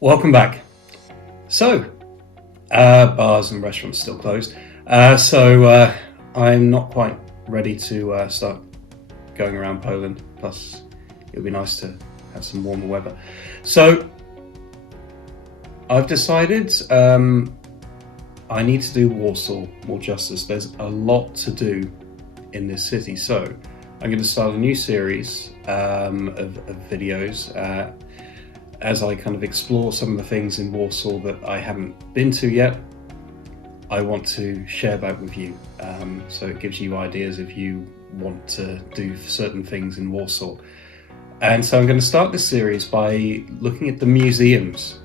Welcome back. So, bars and restaurants still closed. I'm not quite ready to start going around Poland. Plus, it would be nice to have some warmer weather. So, I've decided I need to do Warsaw more justice. There's a lot to do in this city. So, I'm going to start a new series of videos as I kind of explore some of the things in Warsaw that I haven't been to yet. I want to share that with you, so it gives you ideas if you want to do certain things in Warsaw. And so I'm going to start this series by looking at the museums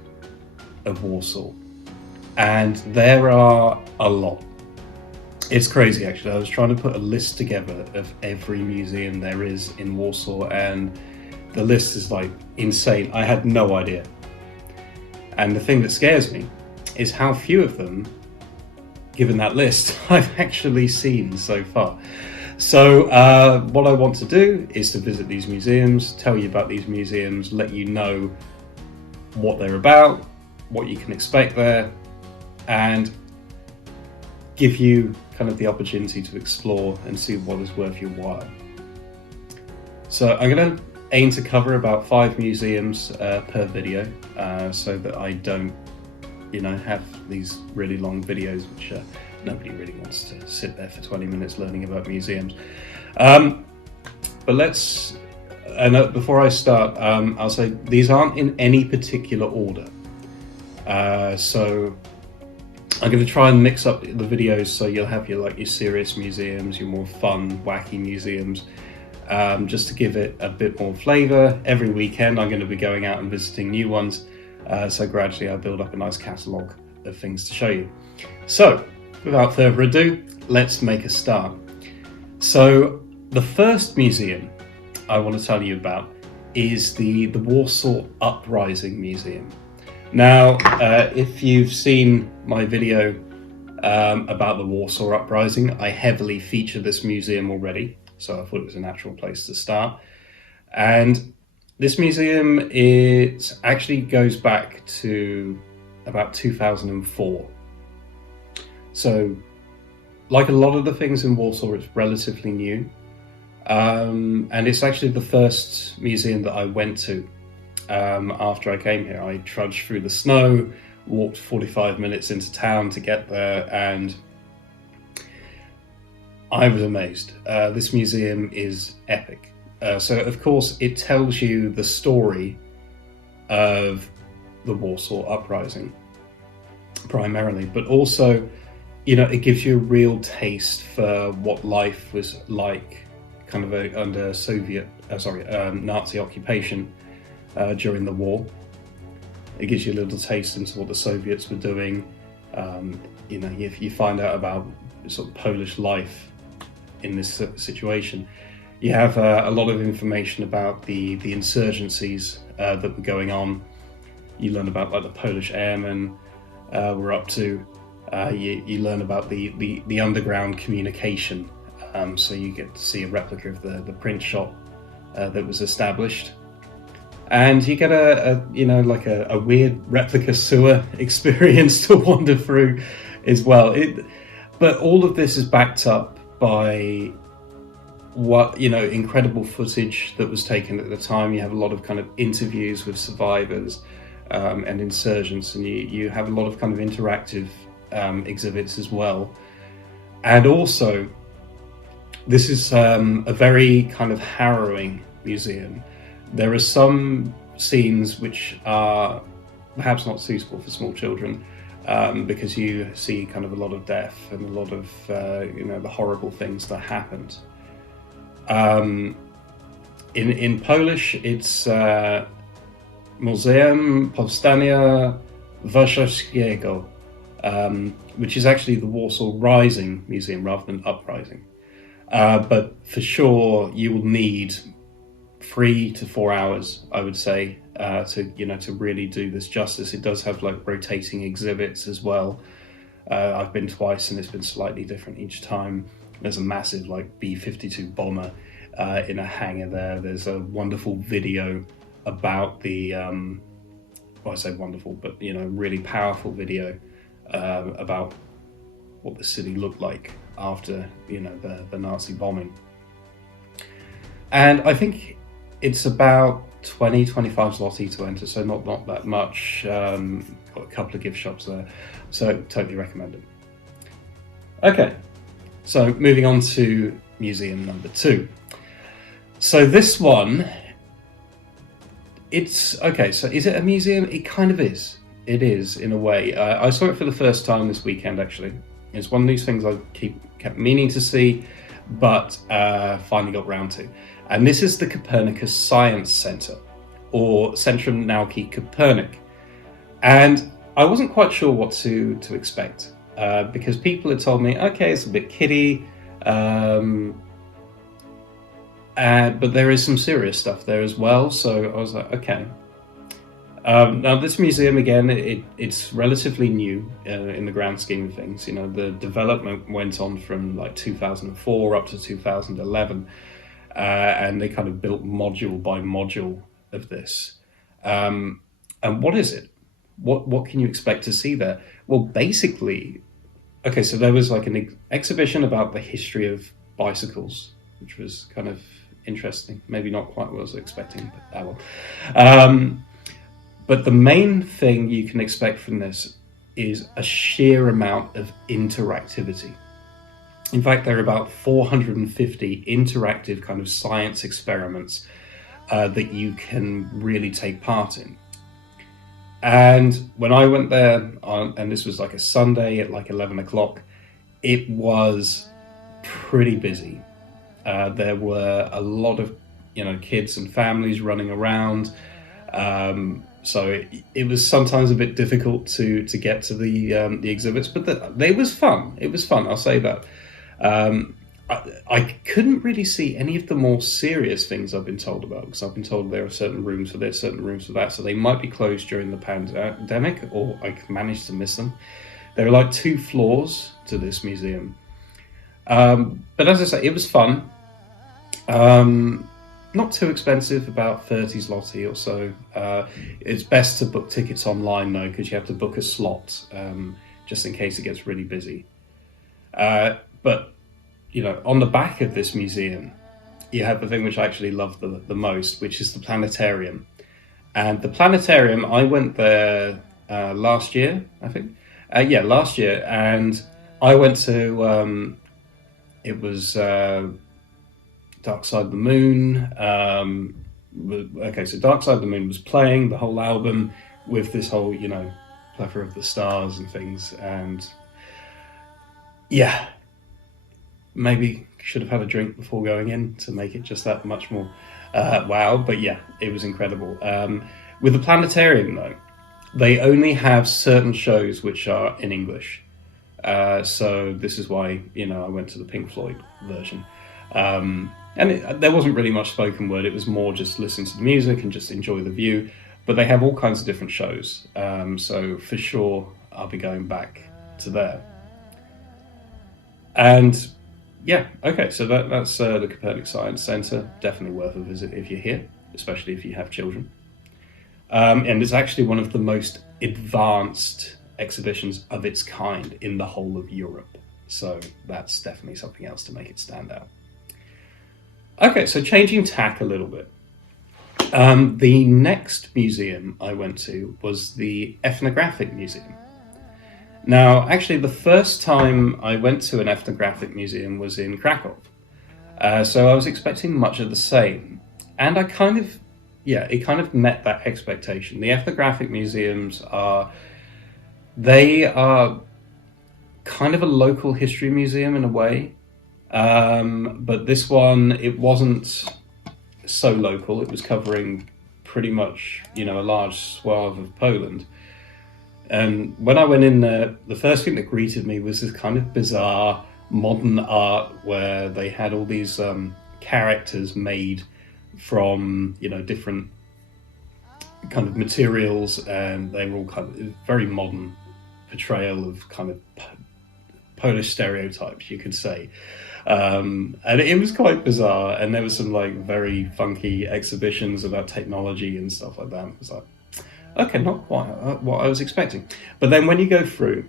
of Warsaw, and there are a lot. It's crazy, actually. I was trying to put a list together of every museum there is in Warsaw, and the list is like insane. I had no idea. And the thing that scares me is how few of them, given that list, I've actually seen so far. So what I want to do is to visit these museums, tell you about these museums, let you know what they're about, what you can expect there, and give you kind of the opportunity to explore and see what is worth your while. So I'm going to aim to cover about 5 museums per video, so that I don't, have these really long videos, which nobody really wants to sit there for 20 minutes learning about museums. But before I start, I'll say these aren't in any particular order. So I'm going to try and mix up the videos so you'll have your serious museums, your more fun, wacky museums, just to give it a bit more flavour. Every weekend I'm going to be going out and visiting new ones, so gradually I build up a nice catalogue of things to show you. So without further ado, let's make a start. So the first museum I want to tell you about is the Warsaw Uprising Museum. Now, if you've seen my video about the Warsaw Uprising, I heavily feature this museum already, so I thought it was a natural place to start. And this museum, it actually goes back to about 2004. So, like a lot of the things in Warsaw, it's relatively new. And it's actually the first museum that I went to after I came here. I trudged through the snow, walked 45 minutes into town to get there, and I was amazed. This museum is epic. So of course it tells you the story of the Warsaw Uprising primarily, but also, it gives you a real taste for what life was like kind of under Nazi occupation during the war. It gives you a little taste into what the Soviets were doing. You find out about sort of Polish life in this situation. You have a lot of information about the insurgencies that were going on. You learn about the Polish airmen were up to. You learn about the underground communication. So you get to see a replica of the print shop that was established. And you get a weird replica sewer experience to wander through as well. But all of this is backed up by incredible footage that was taken at the time. You have a lot of kind of interviews with survivors and insurgents, and you have a lot of kind of interactive exhibits as well. And also, this is a very kind of harrowing museum. There are some scenes which are perhaps not suitable for small children, because you see kind of a lot of death and a lot of the horrible things that happened. In Polish, it's Muzeum Powstania Warszawskiego, which is actually the Warsaw Rising Museum rather than Uprising. But for sure, you will need 3 to 4 hours, I would say, to really do this justice. It does have rotating exhibits as well. I've been twice and it's been slightly different each time. There's a massive B-52 bomber in a hangar there. There's a wonderful video about the well, I say wonderful, but really powerful video about what the city looked like after the Nazi bombing. And I think it's about 20-25 zloty to enter, so not that much. Got a couple of gift shops there, so totally recommend it. Okay, so moving on to museum number 2. So this one, it's okay. So is it a museum? It kind of is. It is in a way. I saw it for the first time this weekend. Actually, it's one of these things I kept meaning to see, but finally got round to. And this is the Copernicus Science Center, or Centrum Nauki Copernic. And I wasn't quite sure what to expect, because people had told me, okay, it's a bit kiddie, but there is some serious stuff there as well. So I was like, okay. Now this museum, again, it's relatively new in the grand scheme of things. The development went on from like 2004 up to 2011. And they kind of built module by module of this. And what is it? What can you expect to see there? Well, basically, okay, so there was like an exhibition about the history of bicycles, which was kind of interesting. Maybe not quite what I was expecting, but but the main thing you can expect from this is a sheer amount of interactivity. In fact, there are about 450 interactive kind of science experiments that you can really take part in. And when I went there, and this was like a Sunday at like 11 o'clock, it was pretty busy. There were a lot of kids and families running around. So it was sometimes a bit difficult to get to the exhibits, but it was fun. It was fun, I'll say that. I couldn't really see any of the more serious things I've been told about, because I've been told there are certain rooms for this, certain rooms for that, so they might be closed during the pandemic, or I managed to miss them. There are like 2 floors to this museum. But as I say, it was fun. Not too expensive, about 30 zloty or so. It's best to book tickets online though, because you have to book a slot, just in case it gets really busy. But on the back of this museum, you have the thing which I actually love the most, which is the Planetarium. And the Planetarium, I went there last year, I think. Last year, and I went to, it was Dark Side of the Moon. Okay, so Dark Side of the Moon was playing the whole album with this whole, plethora of the stars and things, and yeah, maybe should have had a drink before going in to make it just that much more wow, but yeah, it was incredible. With the Planetarium though, they only have certain shows which are in English, so this is why I went to the Pink Floyd version, and there wasn't really much spoken word. It was more just listen to the music and just enjoy the view, but they have all kinds of different shows, so for sure I'll be going back to there. And yeah, okay, so that's the Copernicus Science Center. Definitely worth a visit if you're here, especially if you have children. And it's actually one of the most advanced exhibitions of its kind in the whole of Europe. So that's definitely something else to make it stand out. Okay, so changing tack a little bit. The next museum I went to was the Ethnographic Museum. Now, actually, the first time I went to an ethnographic museum was in Krakow. So I was expecting much of the same. And it kind of met that expectation. The ethnographic museums they are kind of a local history museum in a way. But this one, it wasn't so local. It was covering pretty much, a large swath of Poland. And when I went in there, the first thing that greeted me was this kind of bizarre modern art where they had all these characters made from, different kind of materials, and they were all kind of very modern portrayal of kind of Polish stereotypes, you could say. And it was quite bizarre, and there was some like very funky exhibitions about technology and stuff like that. It was like, Okay, not quite what I was expecting. But then when you go through,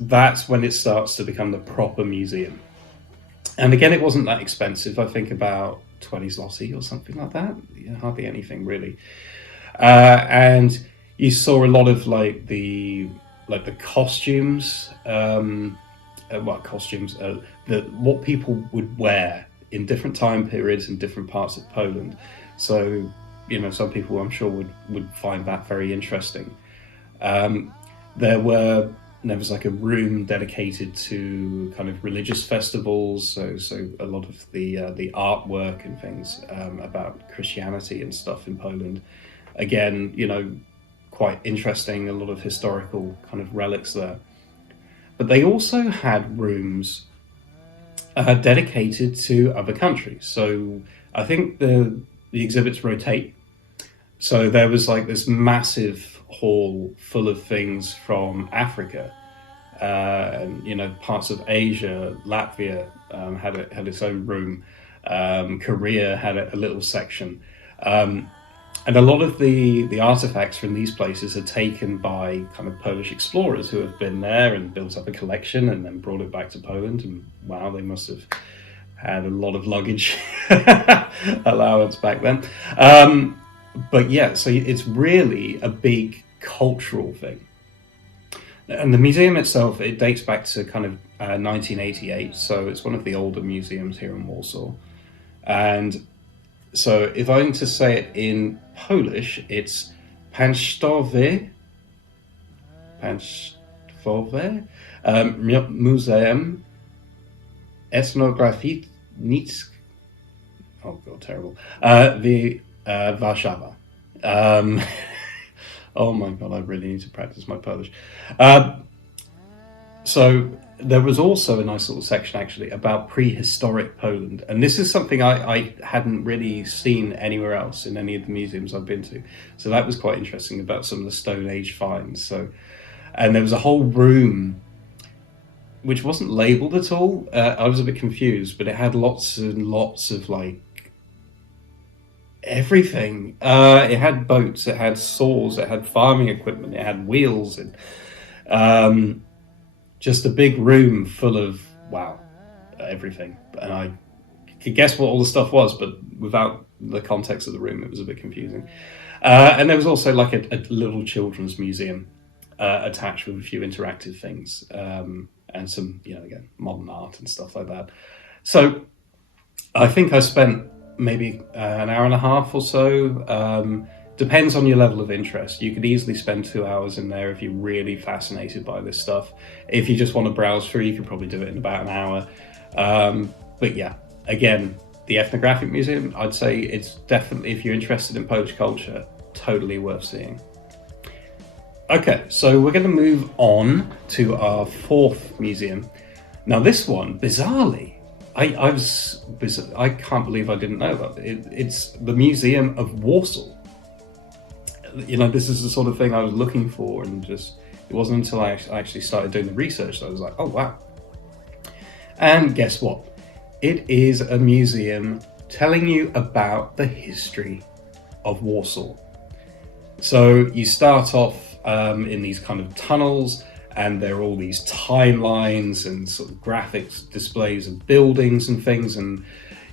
that's when it starts to become the proper museum. And again, it wasn't that expensive. I think about 20 zloty or something like that. Yeah, hardly anything really. And you saw a lot of the costumes, what people would wear in different time periods in different parts of Poland. So, some people I'm sure would find that very interesting. Um, there was like a room dedicated to kind of religious festivals, so a lot of the artwork and things about Christianity and stuff in Poland. Again, quite interesting, a lot of historical kind of relics there. But they also had rooms dedicated to other countries. So I think the exhibits rotate. So there was like this massive hall full of things from Africa, and parts of Asia. Latvia had its own room. Korea had a little section. And a lot of the artifacts from these places are taken by kind of Polish explorers who have been there and built up a collection and then brought it back to Poland. And wow, they must have had a lot of luggage allowance back then. But yeah, so it's really a big cultural thing. And the museum itself, it dates back to kind of 1988. So it's one of the older museums here in Warsaw. And so if I'm to say it in Polish, it's Państwowe Museum Ethnographic. Oh god, terrible. Warszawa. Oh my god, I really need to practice my Polish. So there was also a nice little section actually about prehistoric Poland, and this is something I hadn't really seen anywhere else in any of the museums I've been to. So that was quite interesting about some of the Stone Age finds. And there was a whole room which wasn't labelled at all. I was a bit confused, but it had lots and lots of everything. It had boats, it had saws, it had farming equipment, it had wheels, and just a big room full of, wow, everything. And I could guess what all the stuff was, but without the context of the room, it was a bit confusing. And there was also like a little children's museum attached with a few interactive things, and some, again, modern art and stuff like that. So I think I spent maybe an hour and a half or so. Depends on your level of interest. You could easily spend 2 hours in there if you're really fascinated by this stuff. If you just want to browse through, you could probably do it in about an hour. But yeah, again, the Ethnographic Museum, I'd say it's definitely, if you're interested in Polish culture, totally worth seeing. Okay, so we're going to move on to our fourth museum. Now this one, bizarrely, I can't believe I didn't know about it. It's the Museum of Warsaw. This is the sort of thing I was looking for, and just it wasn't until I actually started doing the research that I was like, oh wow. And guess what? It is a museum telling you about the history of Warsaw. So you start off in these kind of tunnels, and there are all these timelines and sort of graphics displays of buildings and things, and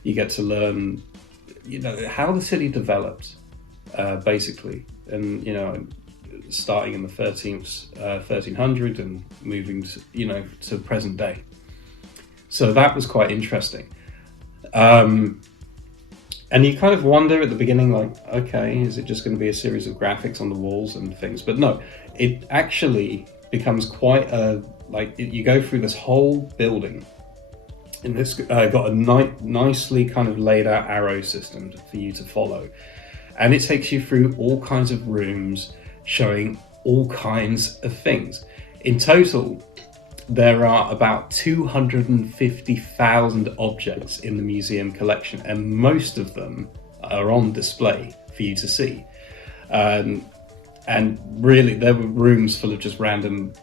you get to learn, how the city developed, basically. And starting in the 1300 and moving to present day. So that was quite interesting. And you kind of wonder at the beginning, okay, is it just going to be a series of graphics on the walls and things? But no, it actually becomes quite you go through this whole building, and this got a nicely kind of laid out arrow system for you to follow. And it takes you through all kinds of rooms, showing all kinds of things. In total, there are about 250,000 objects in the museum collection, and most of them are on display for you to see. And really, there were rooms full of just random,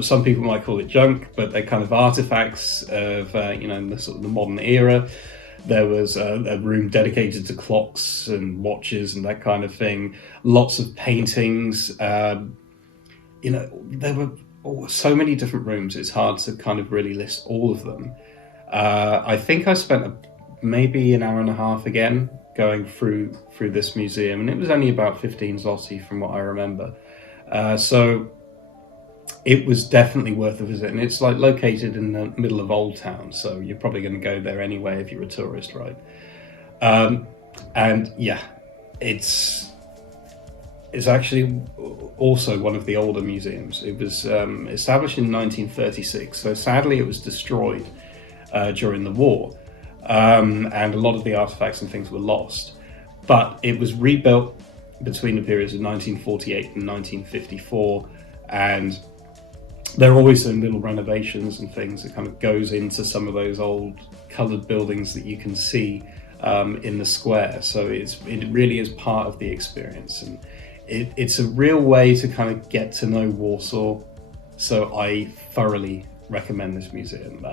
some people might call it junk, but they're kind of artifacts of, in the sort of the modern era. There was a room dedicated to clocks and watches and that kind of thing. Lots of paintings. There were so many different rooms. It's hard to kind of really list all of them. I think I spent maybe an hour and a half again going through this museum, and it was only about 15 zloty from what I remember. So it was definitely worth a visit, and it's like located in the middle of Old Town, so you're probably going to go there anyway if you're a tourist, right? And yeah, it's actually also one of the older museums. It was established in 1936, so sadly it was destroyed during the war, and a lot of the artifacts and things were lost. But it was rebuilt between the periods of 1948 and 1954, and there are always some little renovations and things that kind of goes into some of those old coloured buildings that you can see in the square. So it really is part of the experience, and it's a real way to kind of get to know Warsaw. So I thoroughly recommend this museum.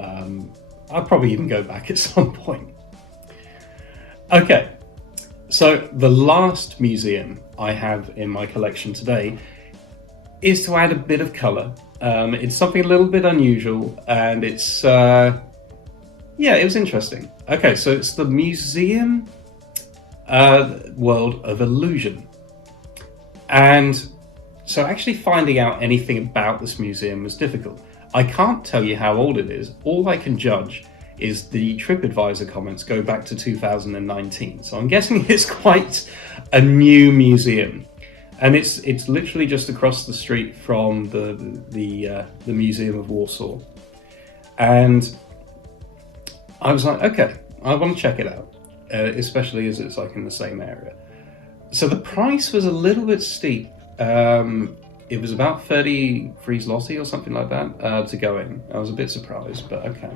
I'll probably even go back at some point. Okay, so the last museum I have in my collection today is to add a bit of colour. It's something a little bit unusual, and it's it was interesting. Okay, so it's the Museum World of Illusion. And so actually finding out anything about this museum was difficult. I can't tell you how old it is. All I can judge is the TripAdvisor comments go back to 2019. So I'm guessing it's quite a new museum. And it's literally just across the street from the Museum of Warsaw. And I was like, okay, I want to check it out, especially as it's like in the same area. So the price was a little bit steep. It was about 33 zloty or something like that to go in. I was a bit surprised, but okay,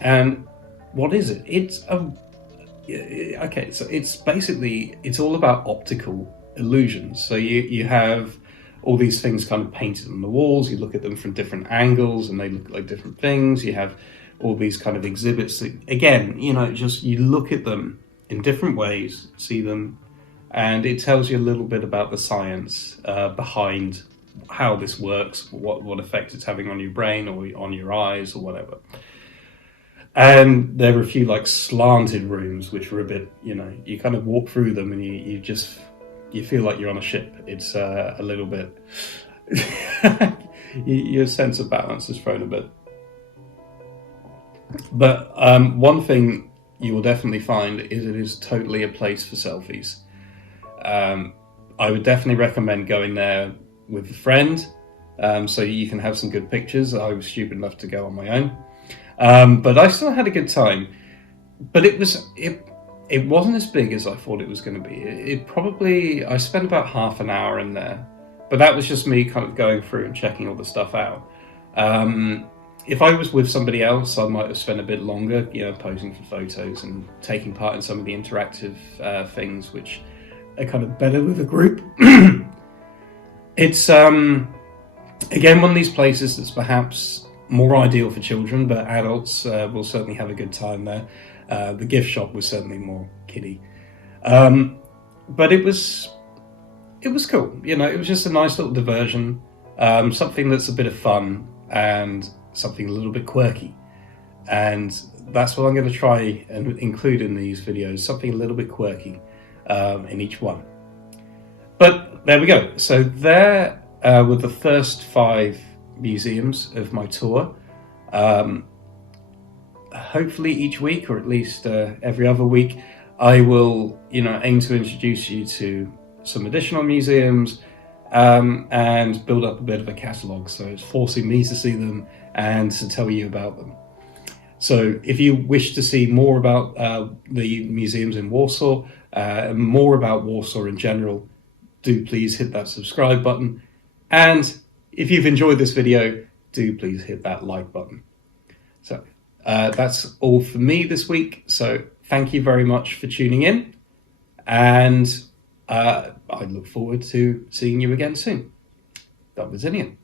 And what is it? So it's all about optical illusions. So you have all these things kind of painted on the walls. You look at them from different angles and they look like different things. You have all these kind of exhibits that, again, just you look at them in different ways, see them, and it tells you a little bit about the science behind how this works, what effect it's having on your brain or on your eyes or whatever. And there were a few like slanted rooms, which were a bit, you kind of walk through them and you feel like you're on a ship. It's a little bit, your sense of balance is thrown a bit. But one thing you will definitely find is it is totally a place for selfies. I would definitely recommend going there with a friend, so you can have some good pictures. I was stupid enough to go on my own. But I still had a good time. But it wasn't as big as I thought it was going to be. I spent about half an hour in there, but that was just me kind of going through and checking all the stuff out. If I was with somebody else, I might have spent a bit longer, posing for photos and taking part in some of the interactive things, which are kind of better with a group. It's, again, one of these places that's perhaps more ideal for children, but adults will certainly have a good time there. The gift shop was certainly more kiddie, but it was cool. It was just a nice little diversion, something that's a bit of fun and something a little bit quirky, and that's what I'm going to try and include in these videos, something a little bit quirky in each one. But there we go. So there were the first 5 museums of my tour. Hopefully each week, or at least every other week, I will aim to introduce you to some additional museums and build up a bit of a catalogue, so it's forcing me to see them and to tell you about them. So if you wish to see more about the museums in Warsaw, more about Warsaw in general, do please hit that subscribe button, and if you've enjoyed this video, do please hit that like button. So that's all for me this week. So thank you very much for tuning in, and I look forward to seeing you again soon. Do widzenia.